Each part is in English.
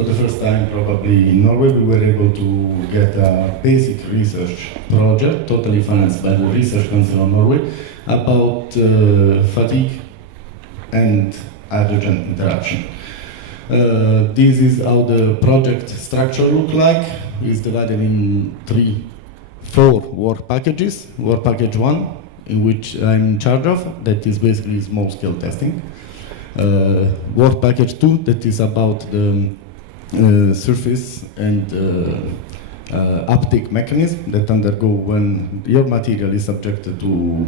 for the first time probably in Norway, we were able to get a basic research project, totally financed by the Research Council of Norway, about fatigue and hydrogen interaction. This is how the project structure look like. It's divided in four work packages. Work package 1, in which I'm in charge of, that is basically small-scale testing. Work package 2, that is about the surface and uptake mechanism that undergo when your material is subjected to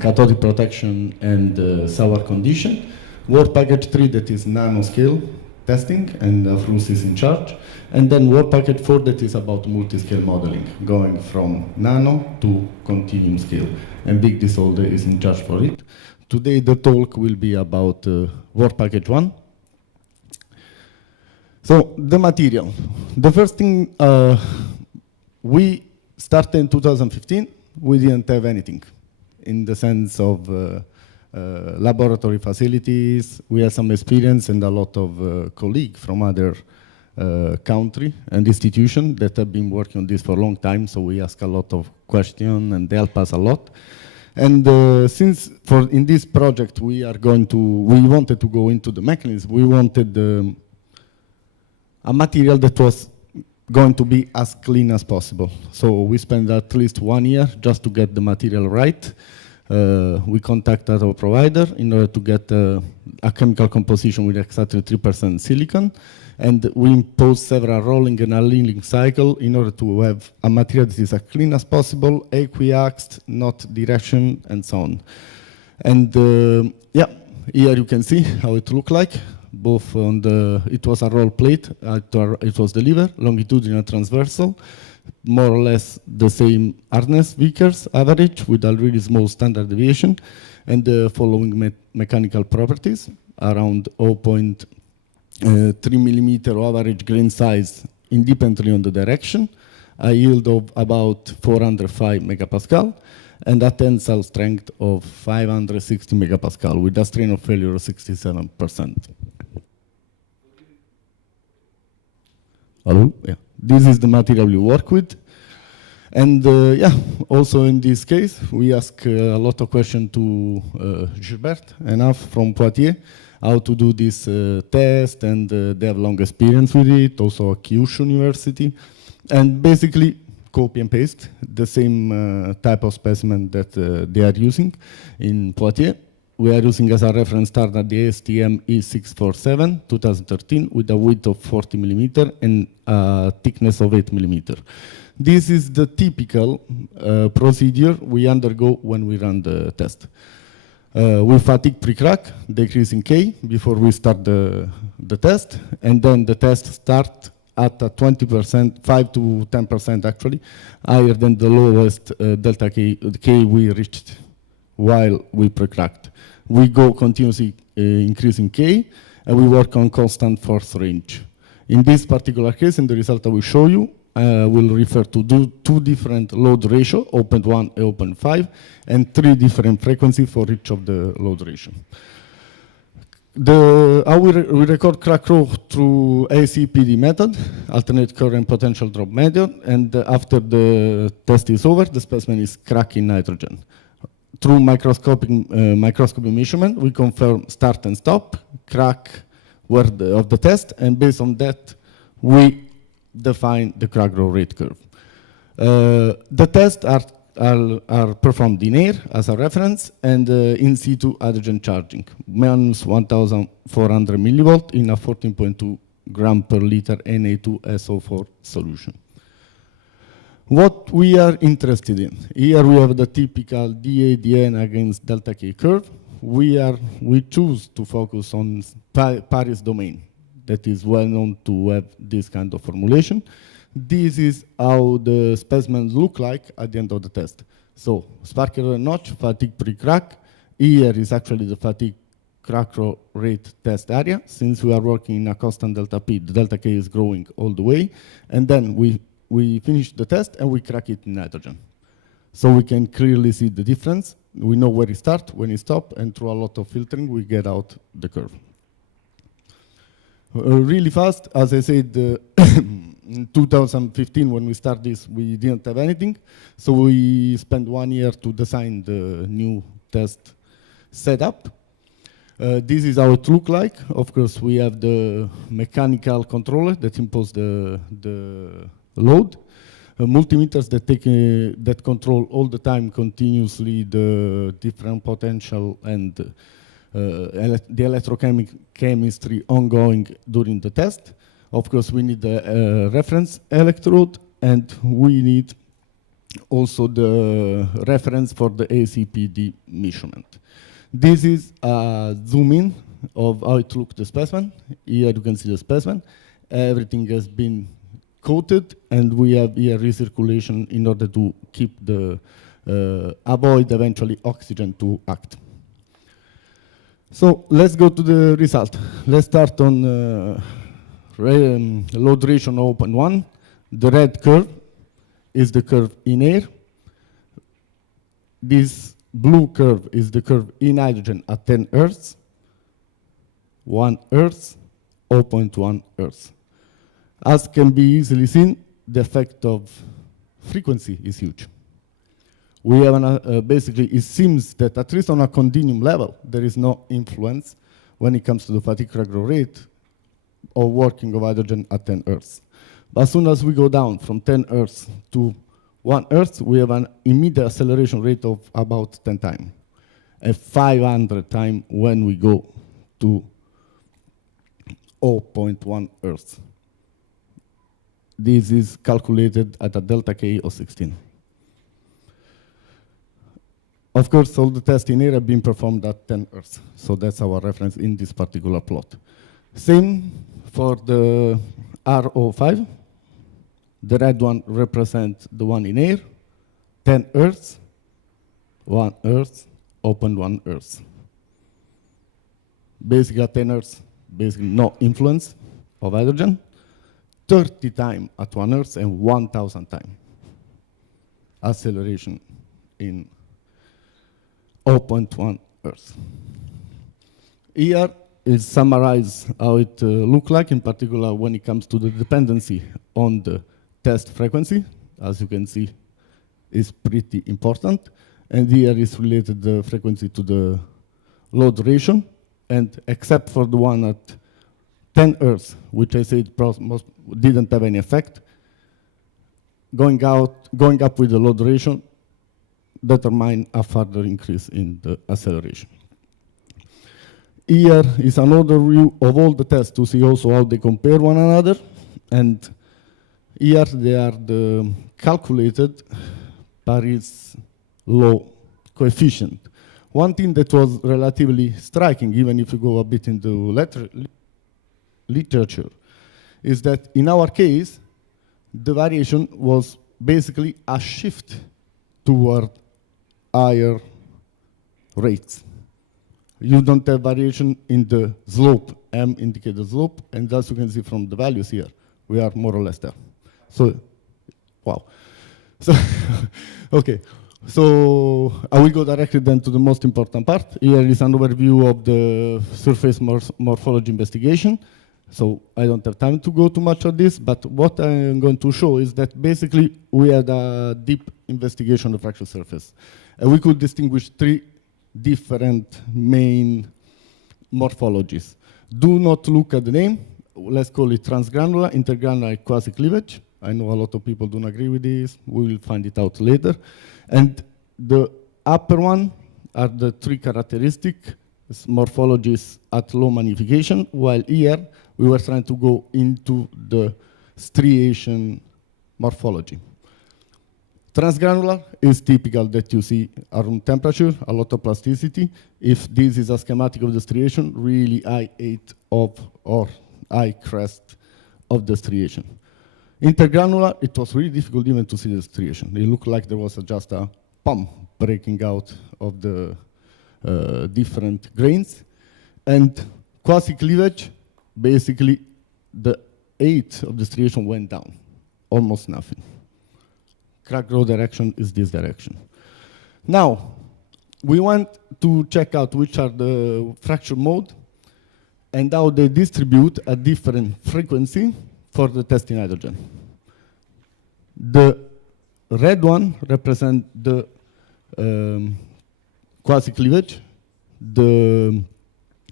cathodic protection and sour condition. Work package 3, that is nanoscale testing, and Frus is in charge. And then work package 4, that is about multi-scale modeling, going from nano to continuum scale. And Big Disolder is in charge for it. Today the talk will be about work package 1. So the material. The first thing, we started in 2015, we didn't have anything in the sense of laboratory facilities. We had some experience and a lot of colleagues from other country and institutions that have been working on this for a long time, so we ask a lot of questions and they help us a lot. And since in this project we wanted to go into the mechanism, we wanted a material that was going to be as clean as possible. So we spent at least 1 year just to get the material right. We contacted our provider in order to get a chemical composition with exactly 3% silicon, and we imposed several rolling and annealing cycles in order to have a material that is as clean as possible, aqueaxed, not direction, and so on. And yeah, here you can see how it looked like. Both on it was a roll plate, it was delivered, longitudinal transversal, more or less the same hardness Vickers average with a really small standard deviation, and the following mechanical properties around 0.3 millimeter average grain size independently on the direction, a yield of about 405 megapascal, and a tensile strength of 560 megapascal with a strain of failure of 67%. Hello? Yeah. This is the material we work with. And yeah, also in this case, we ask a lot of questions to Gilbert and Af from Poitiers, how to do this test, and they have long experience with it, also at Kyushu University. And basically, copy and paste the same type of specimen that they are using in Poitiers. We are using as a reference standard the ASTM E647 2013 with a width of 40 millimeter and a thickness of 8 millimeter. This is the typical procedure we undergo when we run the test. We fatigue pre-crack, decreasing K before we start the test, and then the test starts at a 20%, 5 to 10% actually, higher than the lowest delta K we reached while we pre-cracked. We go continuously increasing K, and we work on constant force range. In this particular case, in the result I will show you, we'll refer to two different load ratio, 0.1 and 0.5, and 3 different frequencies for each of the load ratio. How we record crack row through ACPD method, alternate current potential drop method, and after the test is over, the specimen is cracked in nitrogen. Through microscopy measurement, we confirm start and stop, crack of the test, and based on that, we define the crack growth rate curve. The tests are performed in air as a reference, and in situ hydrogen charging, minus 1,400 millivolt in a 14.2 gram per liter Na2SO4 solution. What we are interested in, here we have the typical dA/dN against delta K curve. We choose to focus on Paris domain that is well known to have this kind of formulation. This is how the specimens look like at the end of the test. So sparkle notch, fatigue pre-crack. Here is actually the fatigue crack rate test area. Since we are working in a constant delta P, the delta K is growing all the way. And then we finish the test and we crack it in nitrogen. So we can clearly see the difference. We know where it starts, when it stops, and through a lot of filtering, we get out the curve. Really fast, as I said, in 2015 when we started this, we didn't have anything. So we spent 1 year to design the new test setup. This is how it looks like. Of course, we have the mechanical controller that imposes the load. Multimeters that control all the time continuously the different potential and the electrochemistry ongoing during the test. Of course, we need the reference electrode, and we need also the reference for the ACPD measurement. This is a zoom in of how it looks the specimen. Here you can see the specimen. Everything has been coated, and we have here recirculation in order to keep the avoid eventually oxygen to act. So let's go to the result. Let's start on load ratio 0.1. The red curve is the curve in air. This blue curve is the curve in hydrogen at 10 Hertz. 1 Hertz, 0.1 Hertz. As can be easily seen, the effect of frequency is huge. We have basically, it seems that at least on a continuum level, there is no influence when it comes to the fatigue crack growth rate or working of hydrogen at 10 Hertz. But as soon as we go down from 10 Hertz to 1 Hertz, we have an immediate acceleration rate of about 10 times, and 500 times when we go to 0.1 Hertz. This is calculated at a delta K of 16. Of course, all the tests in air have been performed at 10 Hertz, so that's our reference in this particular plot. Same for the RO5. The red one represents the one in air, 10 Hertz, 1 Hertz, 0.1 Hertz. Basically at 10 Hertz, basically no influence of hydrogen. 30 times at 1 Hertz and 1,000 times acceleration in 0.1 Hertz. Here is summarized how it looks like, in particular when it comes to the dependency on the test frequency. As you can see, is pretty important. And here is related the frequency to the load ratio. And except for the one at 10 Hertz, which I said didn't have any effect, going up with the load ratio determine a further increase in the acceleration. Here is another view of all the tests to see also how they compare one another. And here they are calculated Paris law coefficient. One thing that was relatively striking, even if you go a bit into literature, is that in our case, the variation was basically a shift toward higher rates. You don't have variation in the slope. M indicates the slope, and as you can see from the values here, we are more or less there. So, wow. So, okay. So I will go directly then to the most important part. Here is an overview of the surface morphology investigation. So I don't have time to go too much on this, but what I'm going to show is that basically we had a deep investigation of the fracture surface. And we could distinguish 3 different main morphologies. Do not look at the name. Let's call it transgranular, intergranular, quasi-cleavage. I know a lot of people don't agree with this. We will find it out later. And the upper one are the 3 characteristic morphologies at low magnification, while here we were trying to go into the striation morphology. Transgranular is typical that you see a room temperature, a lot of plasticity. If this is a schematic of the striation, really high 8 of or high crest of the striation. Intergranular, it was really difficult even to see the striation. It looked like there was just a pump breaking out of the different grains. And quasi-cleavage, basically the 8 of the striation went down, almost nothing. Crack growth direction is this direction. Now, we want to check out which are the fracture mode. and how they distribute a different frequency for the testing hydrogen. The red one represents the quasi-cleavage, the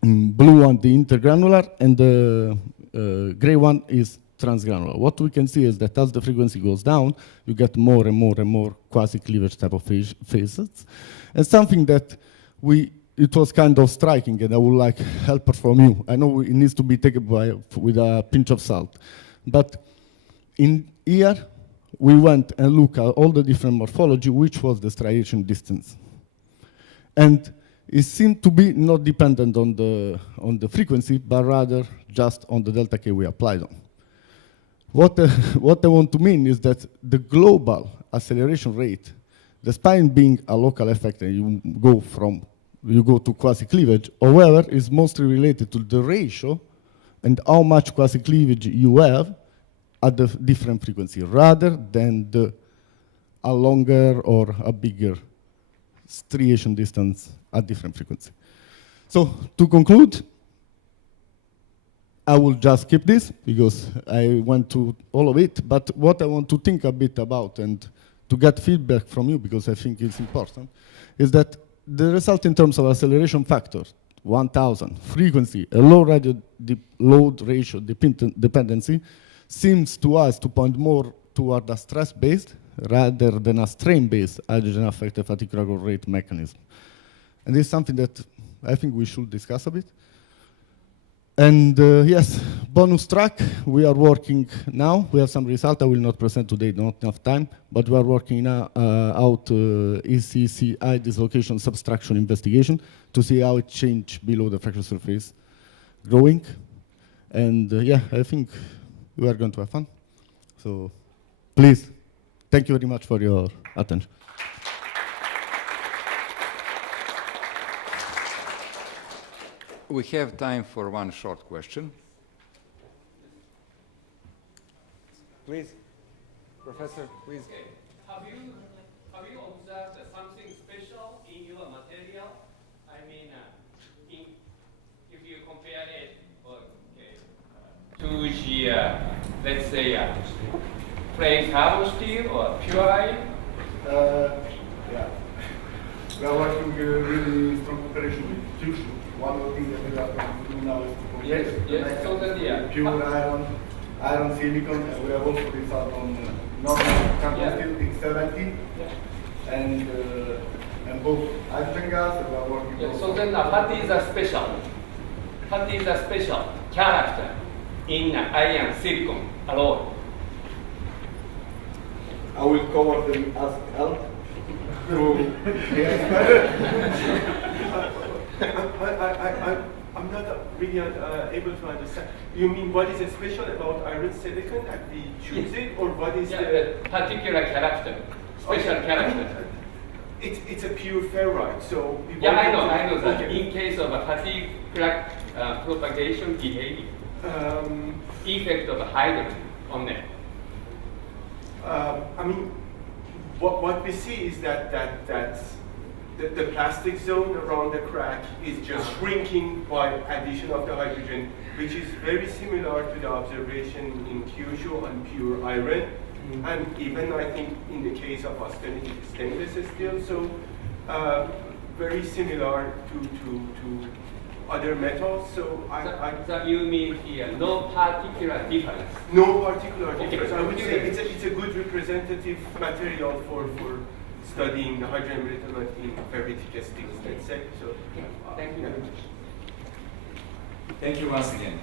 blue one the intergranular, and the gray one is transgranular. What we can see is that as the frequency goes down, you get more and more and more quasi-cleavage type of phases. And something that it was kind of striking, and I would like help from you. I know it needs to be taken with a pinch of salt. But in here, we went and looked at all the different morphology, which was the striation distance. And it seemed to be not dependent on the frequency, but rather just on the delta K we applied on. What I want to mean is that the global acceleration rate, despite being a local effect, and you go to quasi-cleavage, however, is mostly related to the ratio and how much quasi-cleavage you have at the different frequency, rather than a longer or a bigger striation distance at different frequency. So to conclude, I will just skip this because I went to all of it, but what I want to think a bit about and to get feedback from you, because I think it's important, is that the result in terms of acceleration factor, 1000, frequency, a load ratio dependency, seems to us to point more toward a stress-based rather than a strain-based hydrogen-affected fatigue record rate mechanism. And this is something that I think we should discuss a bit. And yes, bonus track, we are working now. We have some result I will not present today, not enough time, but we are working now out ECCI dislocation subtraction investigation to see how it changed below the fracture surface growing. And yeah, I think we are going to have fun. So please, thank you very much for your attention. We have time for one short question. Please, Professor, please. Okay. Have you observed something special in your material? I mean, if you compare it to the, let's say, plain carbon steel or pure iron? Yeah. We are working really strong cooperation with fusion. One of the things that we are going to do now is to compare totally, pure iron silicon, and we have also result on normal carbon steel X70, and both hydrogen gas, and we are working so then what is the special? What is the special character in iron silicon alone? I will cover them as help. I'm not really able to understand. You mean what is special about iron silicon that we choose it, or what is the particular character, special character? I mean, it's a pure ferrite, so we I know that. Okay. In case of a fatigue crack propagation behavior, effect of hydrogen on it. I mean, what we see is that the plastic zone around the crack is just shrinking by addition of the hydrogen, which is very similar to the observation in Kyushu on pure iron, and even I think in the case of austenitic stainless steel, so very similar to other metals. So so you mean here no particular difference? No particular difference. Okay. I would say it's a good representative material for studying the hydrogen embrittlement in ferritic sticks, let's say. So, Thank you very much. Thank you once again.